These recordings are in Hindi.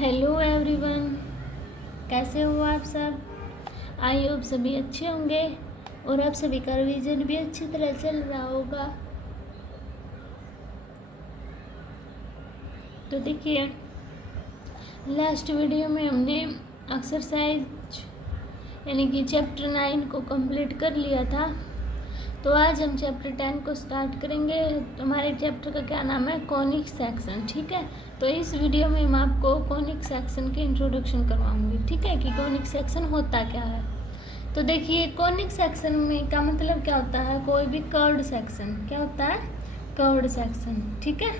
हेलो एवरीवन, कैसे हो आप सब। आई होप सभी अच्छे होंगे और आप सभी का रिवीजन भी अच्छी तरह चल रहा होगा। तो देखिए, लास्ट वीडियो में हमने एक्सरसाइज यानी कि चैप्टर 9 को कंप्लीट कर लिया था। तो आज हम चैप्टर 10 को स्टार्ट करेंगे। हमारे चैप्टर का क्या नाम है, कॉनिक सेक्शन। ठीक है, तो इस वीडियो में हम आपको कॉनिक सेक्शन की इंट्रोडक्शन करवाऊंगी। ठीक है, कि कॉनिक सेक्शन होता क्या है। तो देखिए, कॉनिक सेक्शन में का मतलब क्या होता है, कोई भी कर्व्ड सेक्शन। क्या होता है, कर्व्ड सेक्शन। ठीक है,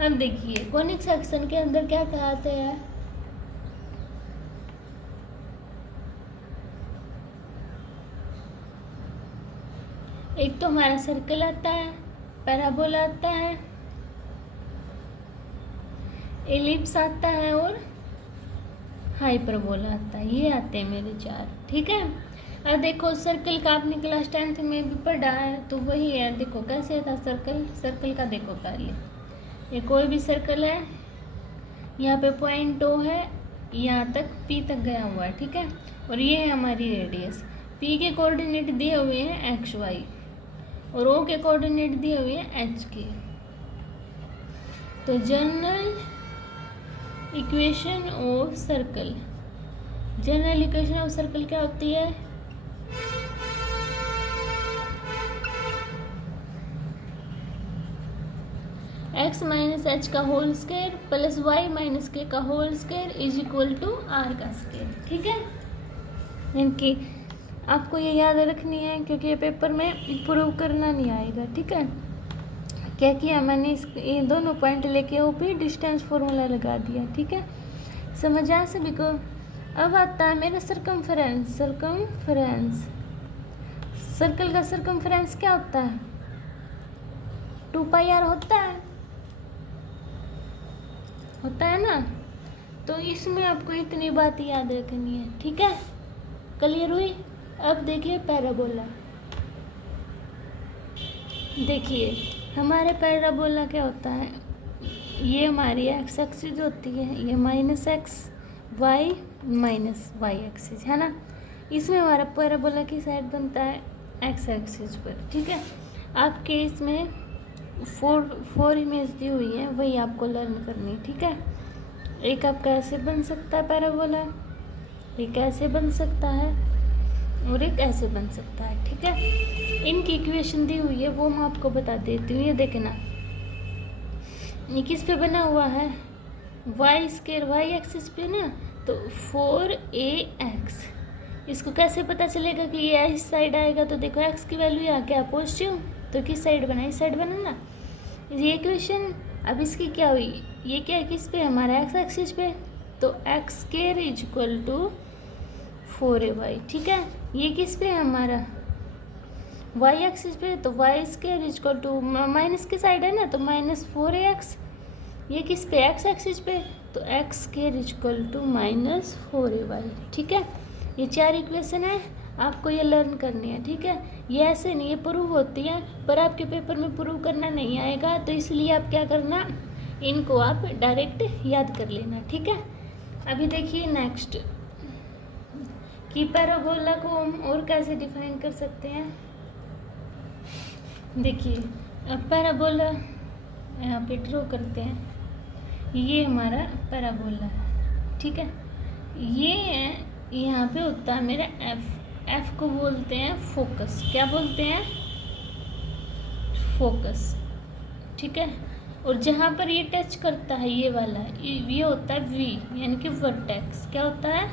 अब देखिए कॉनिक सेक्शन के अंदर क्या कहते हैं। एक तो हमारा सर्कल आता है, पैराबोला आता है, एलिप्स आता है और हाइपरबोला आता है। ये आते हैं मेरे चार। ठीक है, अब देखो सर्कल का आपने क्लास 10th में भी पढ़ा है, तो वही है। देखो कैसे था सर्कल। सर्कल का देखो पहले, ये कोई भी सर्कल है, यहाँ पे पॉइंट ओ है, यहाँ तक पी तक गया हुआ है। ठीक है, और ये है हमारी रेडियस। पी के कोऑर्डिनेट दिए हुए हैं एक्स वाई और ओ के कोऑर्डिनेट दिए हुए हैं एच के। तो general equation of circle, general equation of circle क्या होती है, x माइनस एच का whole square plus Y minus K का whole square is equal to R का स्क्वायर। ठीक है, इनकी आपको ये याद रखनी है क्योंकि ये पेपर में प्रूव करना नहीं आएगा। ठीक है, क्या किया मैंने, ये दोनों पॉइंट लेके ऊपर डिस्टेंस फॉर्मूला लगा दिया। ठीक है, समझ आ सभी को। अब आता है मेरा सर्कमफेरेंस। सर्कमफेरेंस, सर्कल का सर्कमफेरेंस क्या होता है, 2πr होता है ना। तो इसमें आपको इतनी बात याद रखनी है। ठीक है, क्लियर हुई। अब देखिए पैराबोला। देखिए हमारे पैराबोला क्या होता है, ये हमारी एक्स एक्सिस होती है, ये minus X Y minus Y axis है ना। इसमें हमारा पैराबोला की साइड बनता है एक्स एक्सिस पर। ठीक है, आपके इसमें फोर इमेज दी हुई है, वही आपको लर्न करनी है। ठीक है, एक आपका ऐसे बन सकता है पैराबोला, एक ऐसे बन सकता है और एक ऐसे बन सकता है। ठीक है, इनकी इक्वेशन दी हुई है, वो मैं आपको बता देती हूँ। ये देखना, ये किस पे बना हुआ है, वाई स्क्वायर, वाई एक्सिस पे ना। तो 4ax, इसको कैसे पता चलेगा कि ये इस साइड आएगा। तो देखो एक्स की वैल्यू यहाँ क्या पॉजिटिव, तो किस साइड बना, इस साइड बना ना ये इक्वेशन। अब इसकी क्या हुई, ये क्या है किस पे, हमारा एक्स एक्सिस पे। तो X square is equal to 4ay। ठीक है, ये किस पे है हमारा, वाई एक्सिस पे। तो Y square is equal to minus की साइड है ना, तो माइनस 4ax। ये किस पे, एक्स एक्सिस पे। तो X square is equal to minus 4ay। ठीक है, ये चार इक्वेशन है, आपको ये लर्न करनी है। ठीक है, ये ऐसे नहीं, ये प्रूव होती है पर आपके पेपर में प्रूव करना नहीं आएगा, तो इसलिए आप क्या करना, इनको आप डायरेक्ट याद कर लेना। ठीक है, अभी देखिए नेक्स्ट, कि पैराबोला को हम और कैसे डिफाइन कर सकते हैं। देखिए अब पैराबोला यहाँ पे ड्रॉ करते हैं, ये हमारा पैराबोला है। ठीक है, ये यहाँ पे होता है मेरा एफ को बोलते हैं फोकस। क्या बोलते हैं, फोकस। ठीक है, और जहाँ पर ये टच करता है ये वाला, ये होता है वी यानी कि वर्टेक्स। क्या होता है,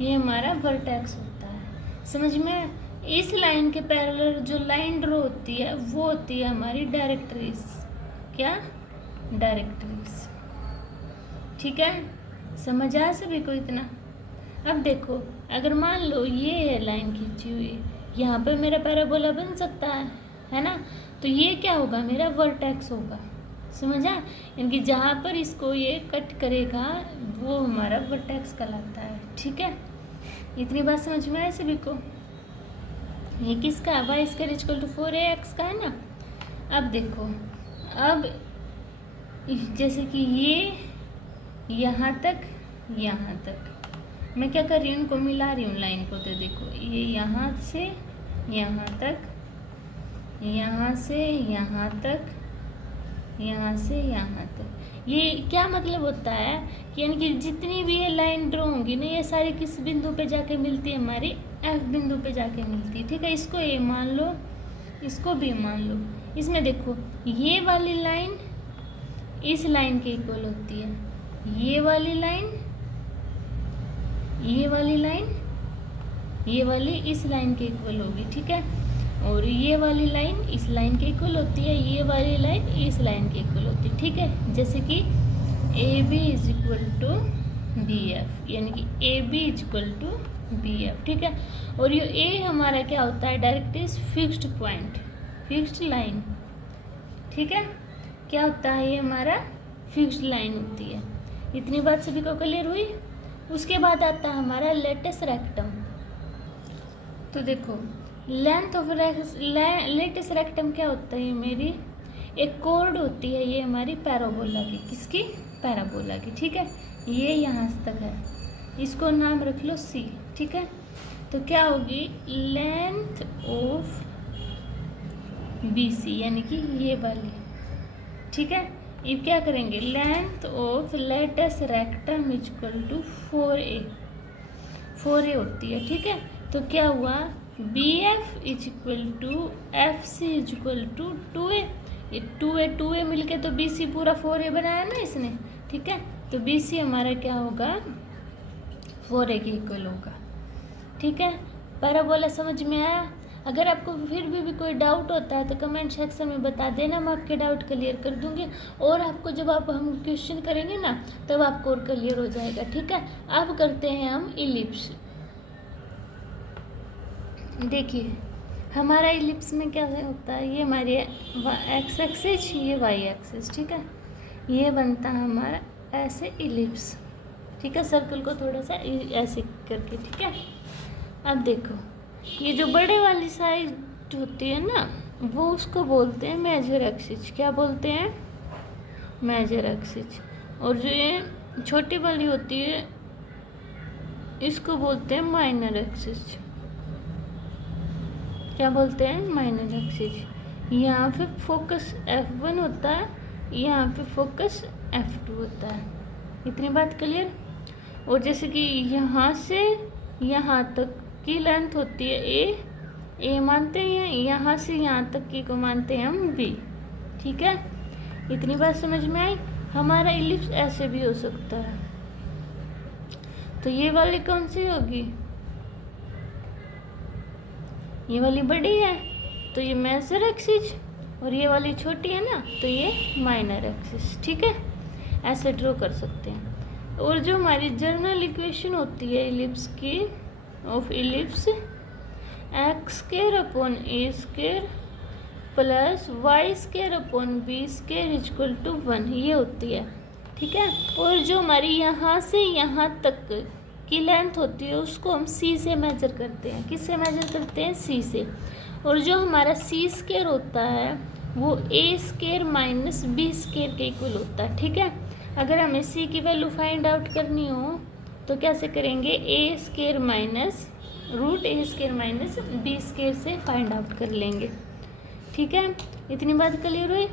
ये हमारा वर्टेक्स होता है। समझ में, इस लाइन के पैरेलल जो लाइन ड्रॉ होती है वो होती है हमारी डायरेक्ट्रीज। क्या, डायरेक्ट्रीज। ठीक है, समझ आ सभी को इतना। अब देखो, अगर मान लो ये है लाइन खींची हुई, यहाँ पर मेरा पैराबोला बन सकता है ना। तो ये क्या होगा, मेरा वर्टेक्स होगा। समझा, इनकी जहाँ पर इसको ये कट करेगा वो हमारा वर्टेक्स कहलाता है। ठीक है, इतनी बात समझ में आए सभी को। ये किसका है, Y square equal to 4ax का है ना। अब देखो, अब जैसे कि यहाँ तक, यहाँ तक। मैं क्या कर रही हूँ, इनको मिला रही हूँ लाइन को। तो देखो ये यहाँ से यहाँ तक, यहाँ से यहाँ तक, यहाँ से यहाँ तक। ये क्या मतलब होता है कि यानी कि जितनी भी ये लाइन ड्रॉ होंगी ना, ये सारी किस बिंदु पे जाके मिलती है, हमारी एफ बिंदु पे जाके मिलती है। ठीक है, इसको ए मान लो, इसको बी मान लो। इसमें देखो ये वाली लाइन इस लाइन के इक्वल होती है, ये वाली लाइन, ये वाली लाइन, ये वाली इस लाइन के इक्वल होगी। ठीक है, और ये वाली लाइन इस लाइन के इक्वल होती है, ये वाली लाइन इस लाइन के इक्वल होती है। ठीक है, जैसे कि A B is equal to B F, यानी कि A B is equal to B F. ठीक है, और ये ए हमारा क्या होता है, direct is fixed point, fixed line. ठीक है, क्या होता है, ये हमारा फिक्स्ड लाइन होती है। इतनी बात सभी को क्लियर हुई। उसके बाद आता है हमारा लेटस रेक्टम। तो देखो लेंथ ऑफ लेटस रेक्टम क्या होता है, मेरी एक कोर्ड होती है, ये हमारी पैराबोला की, किसकी, पैराबोला की। ठीक है, ये यहाँ तक है, इसको नाम रख लो सी। ठीक है, तो क्या होगी, लेंथ ऑफ बी सी, यानी कि ये वाली। ठीक है, ये क्या करेंगे, length of latus rectum is equal to 4a, 4a होती है। ठीक है, तो क्या हुआ, B F is equal to F C is equal to 2a। ये 2a मिलके तो बी सी पूरा 4a बनाया ना इसने। ठीक है, तो बी सी हमारा क्या होगा, 4a के इक्वल होगा। ठीक है, पैराबोला समझ में आया। अगर आपको फिर भी कोई डाउट होता है तो कमेंट सेक्शन में बता देना, मैं आपके डाउट क्लियर कर दूंगी। और आपको जब हम क्वेश्चन करेंगे ना, तब आपको और क्लियर हो जाएगा। ठीक है, अब करते हैं हम इलिप्स। देखिए हमारा इलिप्स में क्या होता है, ये हमारी एक्स एक्सिस, ये वाई एक्सिस। ठीक है, ये बनता है हमारा ऐसे इलिप्स। ठीक है, सर्कल को थोड़ा सा ऐसे करके। ठीक है, अब देखो ये जो बड़े वाली साइड होती है ना, वो उसको बोलते हैं मेजर एक्सिस। क्या बोलते हैं, मेजर एक्सिस। और जो ये छोटी वाली होती है, इसको बोलते हैं माइनर एक्सिस। क्या बोलते हैं, माइनर एक्सिस। यहाँ पे फोकस F1 होता है, यहाँ पे फोकस F2 होता है। इतनी बात क्लियर। और जैसे कि यहाँ से यहाँ तक की लेंथ होती है ए मानते हैं, यहाँ से यहाँ तक की को मानते हैं हम बी। ठीक है, इतनी बात समझ में आई। हमारा इलिप्स ऐसे भी हो सकता है। तो ये वाली कौन सी होगी, ये वाली बड़ी है तो ये मेजर एक्सिस, और ये वाली छोटी है ना तो ये माइनर एक्सिस। ठीक है, ऐसे ड्रॉ कर सकते हैं। और जो हमारी जनरल इक्वेशन होती है इलिप्स की, of ellipse, X square upon A square plus Y square upon B square is equal to 1, ये होती है। ठीक है, और जो हमारी यहाँ से यहाँ तक की लेंथ होती है उसको हम सी से मेजर करते हैं। किससे मेजर करते हैं, सी से। और जो हमारा सी स्क्वायर होता है वो ए स्क्वायर माइनस बी स्क्वायर के इक्वल होता है। ठीक है, अगर हमें सी की वैल्यू फाइंड आउट करनी हो तो कैसे करेंगे, ए स्क्वायर माइनस रूट ए स्क्वायर माइनस बी स्क्वायर से फाइंड आउट कर लेंगे। ठीक है, इतनी बात क्लियर हुई।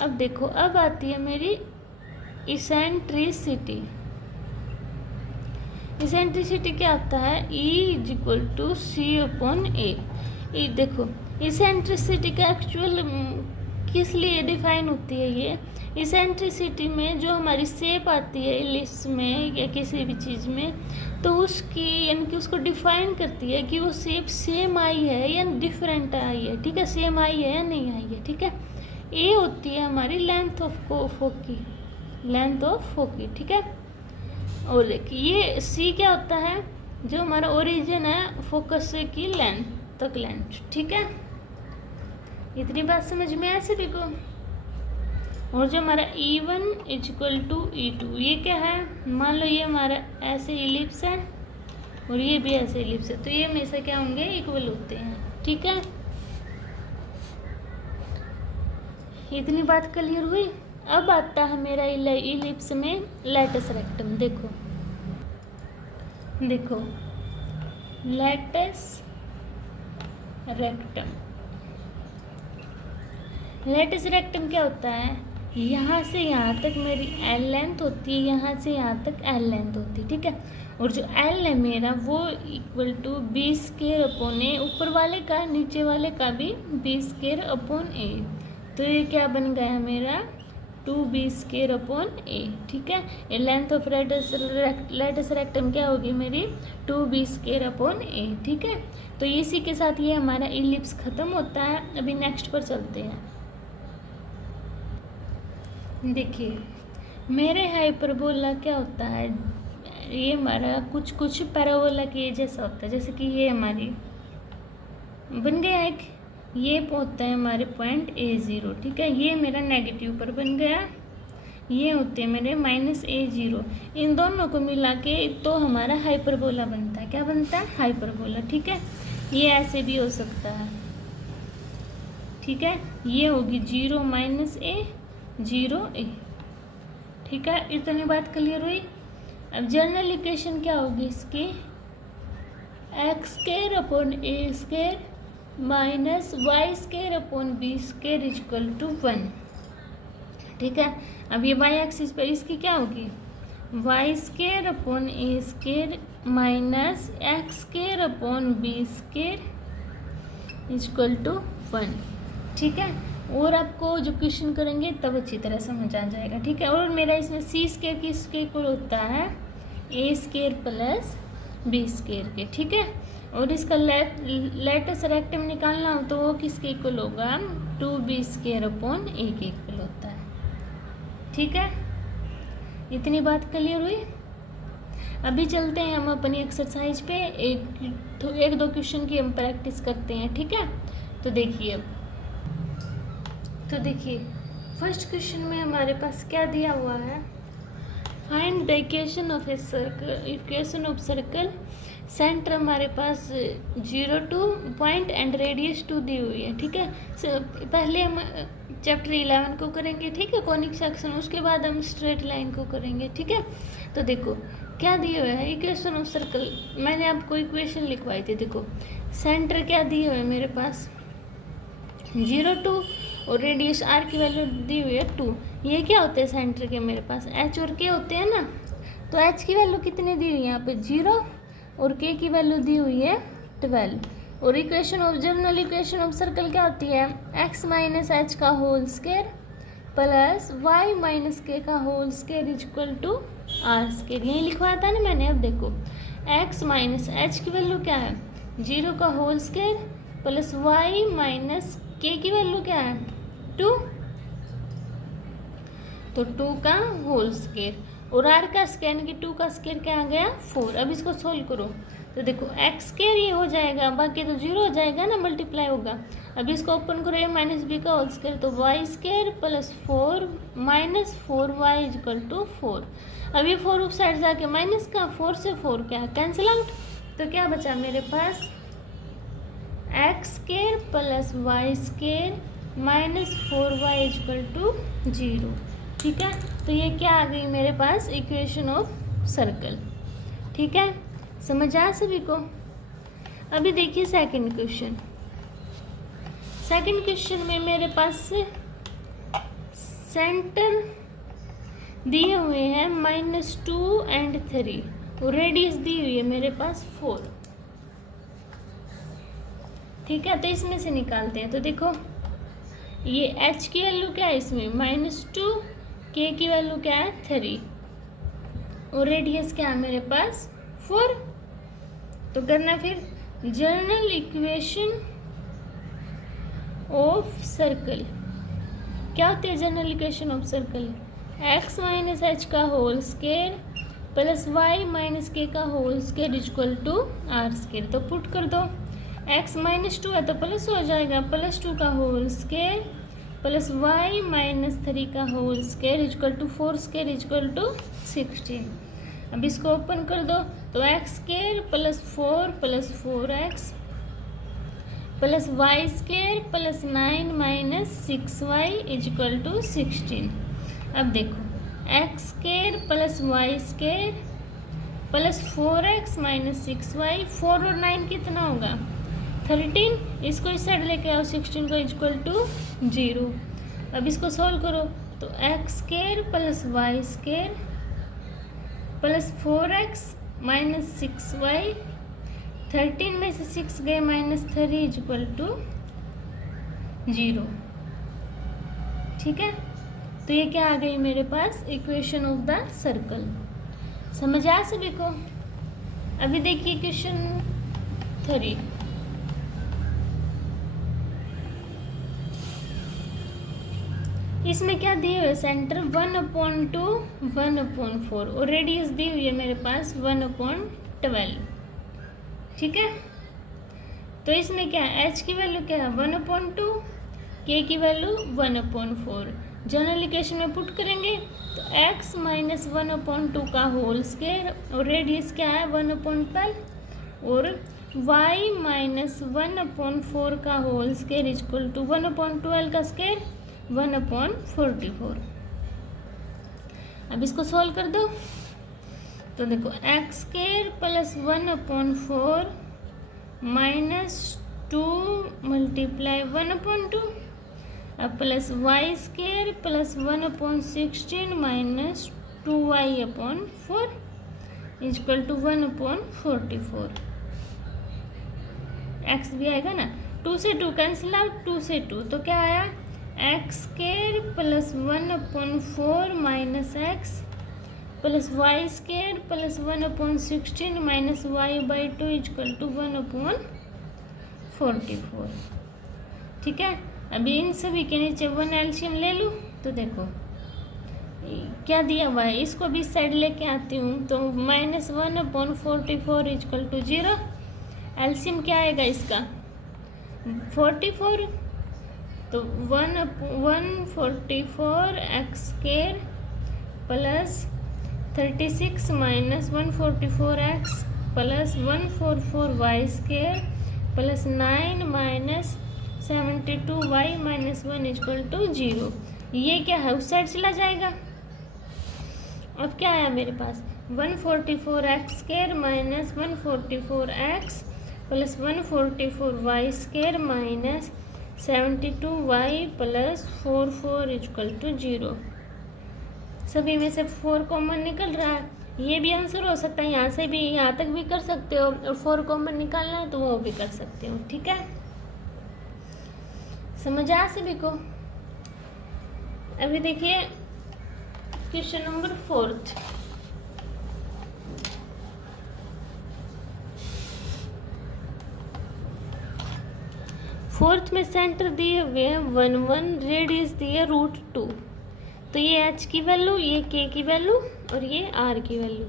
अब देखो, अब आती है मेरी इसेंट्रिसिटी। इसेंट्रिसिटी क्या आता है, E is equal to C upon A. देखो इसेंट्रिसिटी का एक्चुअल किस लिए डिफाइन होती है, ये इसेंट्रिसिटी में जो हमारी शेप आती है इलिप्स में या किसी भी चीज़ में, तो उसकी यानी कि उसको डिफाइन करती है कि वो शेप सेम आई है या डिफरेंट आई है। ठीक है, सेम आई है या नहीं आई है। ठीक है, ए होती है हमारी length of foci, length of foci. ठीक है, और ये सी क्या होता है, जो हमारा ओरिजिन है फोकस से की लेंथ तक लेंथ। ठीक है, इतनी बात समझ में आए सभी को। और जो हमारा E1 is equal to E2, ये क्या है, मान लो ये हमारा ऐसे इलिप्स है और ये भी ऐसे इलिप्स है, तो ये हमेशा क्या होंगे, इक्वल होते हैं। ठीक है, इतनी बात क्लियर हुई। अब आता है मेरा इलिप्स में लेटस रेक्टम। देखो देखो लेटस रेक्टम, लेटस रेक्टम क्या होता है, यहाँ से यहाँ तक मेरी एल लेंथ होती है, यहाँ से यहाँ तक एल लेंथ होती है, ठीक है। और जो एल है मेरा वो equal to B square upon A, ऊपर वाले का नीचे वाले का भी बी स्क्वायर अपॉन ए, तो ये क्या बन गया मेरा 2b स्क्वायर अपॉन ए, ठीक है। ये लेंथ ऑफ लेटस रेक्टम क्या होगी मेरी 2b स्क्वायर अपॉन ए, ठीक है। तो इसी के साथ ये हमारा इलिप्स खत्म होता है। अभी नेक्स्ट पर चलते हैं। देखिए मेरे हाइपरबोला क्या होता है, ये हमारा कुछ कुछ पैराबोला के जैसा होता है, जैसे कि ये हमारी बन गया एक, ये होता है हमारे पॉइंट A0, ठीक है। ये मेरा नेगेटिव पर बन गया, ये होते हैं मेरे -A0। इन दोनों को मिला के तो हमारा हाइपरबोला बनता है। क्या बनता है? हाइपरबोला, ठीक है। ये ऐसे भी हो सकता है, ठीक है। ये होगी 0 -A 0A, ठीक है। इतनी बात क्लियर हुई। अब जनरल इक्वेशन क्या होगी इसकी, x² upon A² minus y² upon B² equal to 1, ठीक है। अब ये y एक्सिस पर इसकी क्या होगी, y² upon A² minus x² upon B² equal to 1, ठीक है। और आपको जो क्वेश्चन करेंगे तब अच्छी तरह समझ आ जाएगा, ठीक है। और मेरा इसमें c² किसके इक्वल होता है, A² प्लस B² के, ठीक है। और इसका लेटस रेक्टम निकालना हो तो वो किसके इक्वल होगा, 2b² अपॉन ए के इक्वल होता है, ठीक है। इतनी बात क्लियर हुई। अभी चलते हैं हम अपनी एक्सरसाइज पे, एक दो क्वेश्चन की हम प्रैक्टिस करते हैं, ठीक है। तो देखिए फर्स्ट क्वेश्चन में हमारे पास क्या दिया हुआ है, find the equation of a circle, equation of circle, centre हमारे पास 0 2 पॉइंट एंड रेडियस 2 दी हुई है, ठीक है। पहले हम चैप्टर 11 को करेंगे, ठीक है, कॉनिक सेक्शन, उसके बाद हम स्ट्रेट लाइन को करेंगे, ठीक है। तो देखो क्या दिए हुए है, इक्वेशन ऑफ सर्कल, मैंने आपको इक्वेशन लिखवाई थी। देखो सेंटर क्या दिए हुए है मेरे पास 0 2 और रेडियस r की वैल्यू दी हुई है 2। ये क्या होते हैं सेंटर के, मेरे पास h और k होते हैं ना। तो h की वैल्यू कितनी दी हुई है यहाँ पे 0 और k की वैल्यू दी हुई है 12। और equation of general equation of circle क्या होती है, x माइनस h का whole square plus y minus k का whole square equal to r square. यही लिखवाया था ना मैंने। अब देखो x माइनस h की वैल्यू क्या है 0 का whole square plus y minus k की वैल्यू क्या है 2, तो 2 का होल स्क्वायर और r का स्क्वायर यानी कि 2 का स्क्वायर क्या आ गया 4। अब इसको सोल्व करो तो देखो x² ये हो जाएगा, बाकी तो 0 हो जाएगा ना, मल्टीप्लाई होगा। अब इसको ओपन करो a माइनस बी का होल स्क्वायर, तो y² plus 4 minus 4y equal to 4। अब ये 4 उस साइड जाके माइनस का 4 से 4 क्या कैंसिल आउट, तो क्या बचा मेरे पास x² plus y² minus 4y equal to 0, ठीक है। तो ये क्या आ गई मेरे पास इक्वेशन ऑफ सर्कल, ठीक है। समझ आया सभी को। अभी देखिए सेकंड क्वेश्चन। सेकंड क्वेश्चन में मेरे पास सेंटर दिए हुए हैं -2 एंड 3 और रेडियस दी हुई है मेरे पास 4, ठीक है। तो इसमें से निकालते हैं। तो देखो ये h की वैल्यू क्या है इसमें -2, k की वैल्यू क्या है 3 और रेडियस क्या है मेरे पास 4। तो करना फिर जनरल इक्वेशन ऑफ सर्कल क्या होती है, general equation of circle x minus h का whole square plus y minus k का whole square equal to r square. तो पुट कर दो, x -2 है तो प्लस हो जाएगा, +2 का whole square plus y minus 3 का whole square equal to 4 square equal to 16। अब इसको ओपन कर दो तो x² plus 4 plus 4x plus y² plus 9 minus 6y equal to 16। अब देखो x square plus y square plus 4x minus 6y, 4 और 9 कितना होगा 13, इसको इस साइड लेके आओ 16 को इक्वल टू 0। अब इसको सॉल्व करो तो x square plus y square plus 4x minus 6y, 13 में से 6 गए माइनस 3 इक्वल टू 0। ठीक है, तो ये क्या आ गई मेरे पास इक्वेशन ऑफ द सर्कल। समझ आ सभी को। अभी देखिए क्वेश्चन 3। इसमें क्या दिए हुए सेंटर 1/2 1/4 और रेडियस दी हुई है मेरे पास 1/12। ठीक है, तो इसमें क्या है h की वैल्यू क्या है 1/2, k की वैल्यू 1/4। जनरल इक्वेशन में पुट करेंगे तो x माइनस 1/2 का होल स्क्वायर और रेडियस क्या है 1/12 और y माइनस 1/4 का होल स्क्वायर इक्वल टू 1/12 का स्क्वायर 1/44। अब इसको सॉल्व कर दो तो देखो x square plus 1/4 minus 2 multiply 1/2 अब plus Y square plus 1/16 minus 2y/4 equal to 1/44। X भी आएगा ना, 2 से 2 कैंसिल आउट, 2 से 2 तो क्या आया x square plus 1/4 minus x plus Y square plus 1/16 minus y/2 equal to 1/44। ठीक है, अभी इन सभी के नीचे 1 एलसीएम ले लूँ तो देखो क्या दिया हुआ है, इसको भी साइड लेके आती हूँ तो माइनस 1/44 इक्वल टू 0। एलसीएम क्या आएगा इसका 44, तो 1/44 x square plus 36 minus 144 x plus 144 y square plus 9 minus 72 y minus 1 equal to 0। ये क्या है उस साइड चला जाएगा। अब क्या आया मेरे पास 144 x square minus 144 x plus 144 y square minus 72 y plus 44 equal to 0। सभी में से 4 कॉमन निकल रहा है, ये भी आंसर हो सकता है, यहाँ से भी यहाँ तक भी कर सकते हो और 4 कॉमन निकालना है तो वो भी कर सकते हो। ठीक है, समझ आ सभी को। अभी देखिए क्वेश्चन नंबर 4। फोर्थ में सेंटर दिए हुए हैं 1 1, रेडियस दिए √2। तो ये h की वैल्यू, ये k की वैल्यू और ये r की वैल्यू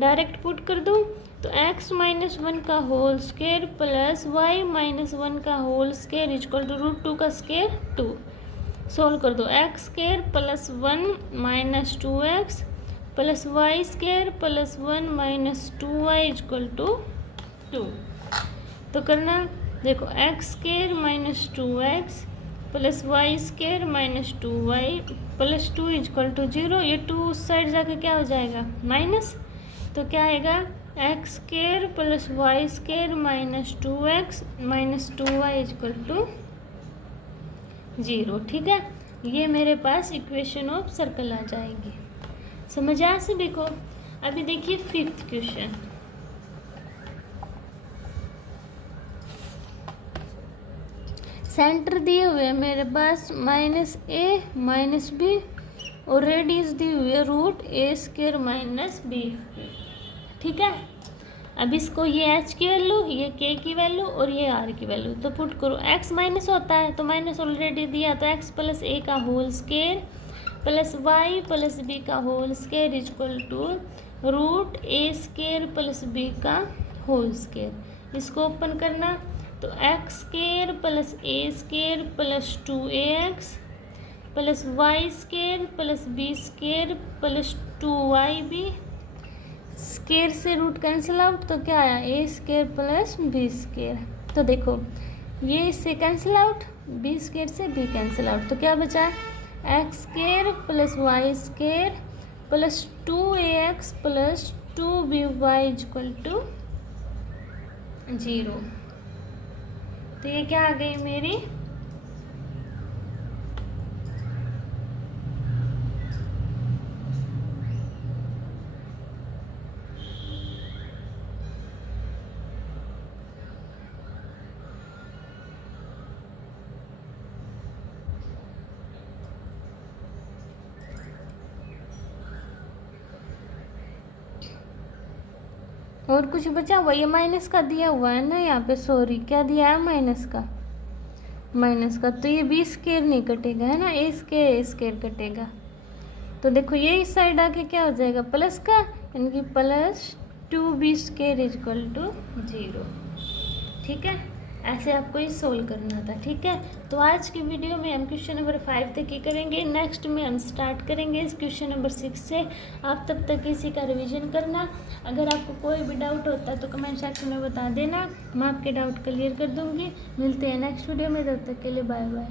डायरेक्ट पुट कर दो तो x माइनस 1 का whole square plus y minus 1 का होल स्क्वायर इक्वल टू √2 का स्क्वायर 2। सोल्व कर दो x square plus 1 minus 2x plus Y square plus 1 minus 2y equal to 2। तो करना देखो x square minus 2x plus Y square minus 2y plus 2 equal to 0। ये 2 उस साइड जाकर क्या हो जाएगा माइनस, तो क्या आएगा x square plus Y square minus 2x minus 2y equal to 0। ठीक है, ये मेरे पास इक्वेशन ऑफ सर्कल आ जाएगी। समझ आ सभी को। अभी देखिए 5th क्वेश्चन। सेंटर दिए हुए हैं मेरे पास -a माइनस b और रेडियस दी हुई है √a² माइनस b। ठीक है, अब इसको ये h की वैल्यू, ये k की वैल्यू और ये r की वैल्यू तो पुट करो। x माइनस होता है तो माइनस ऑलरेडी दिया, तो x प्लस a का whole square plus y plus b का whole square equal to √a² plus b का होल स्क्वायर। इसको ओपन करना तो x² plus a² plus 2ax plus y² plus b² plus 2yb। Square से रूट कैंसिल आउट तो क्या आया a² प्लस b²। तो देखो ये इससे कैंसिल आउट, b² से b कैंसिल आउट तो क्या बचा x square plus y square plus 2ax plus 2by equal to 0। तो ये क्या आ गई मेरी और कुछ बचा हुआ, ये माइनस का दिया हुआ है ना यहाँ पे, सॉरी क्या दिया है माइनस का, तो ये बी स्केयर नहीं कटेगा है ना, ए स्केयर कटेगा। तो देखो ये इस साइड आके क्या हो जाएगा प्लस का, यानी कि plus 2b square equal to 0। ठीक है, ऐसे आपको ये सोल्व करना था। ठीक है, तो आज की वीडियो में हम क्वेश्चन नंबर 5 तक ही करेंगे, नेक्स्ट में हम स्टार्ट करेंगे इस क्वेश्चन नंबर 6 से। आप तब तक इसी का रिवीजन करना। अगर आपको कोई भी डाउट होता है तो कमेंट सेक्शन में बता देना, मैं आपके डाउट क्लियर कर दूँगी। मिलते हैं नेक्स्ट वीडियो में, तब तक के लिए बाय बाय।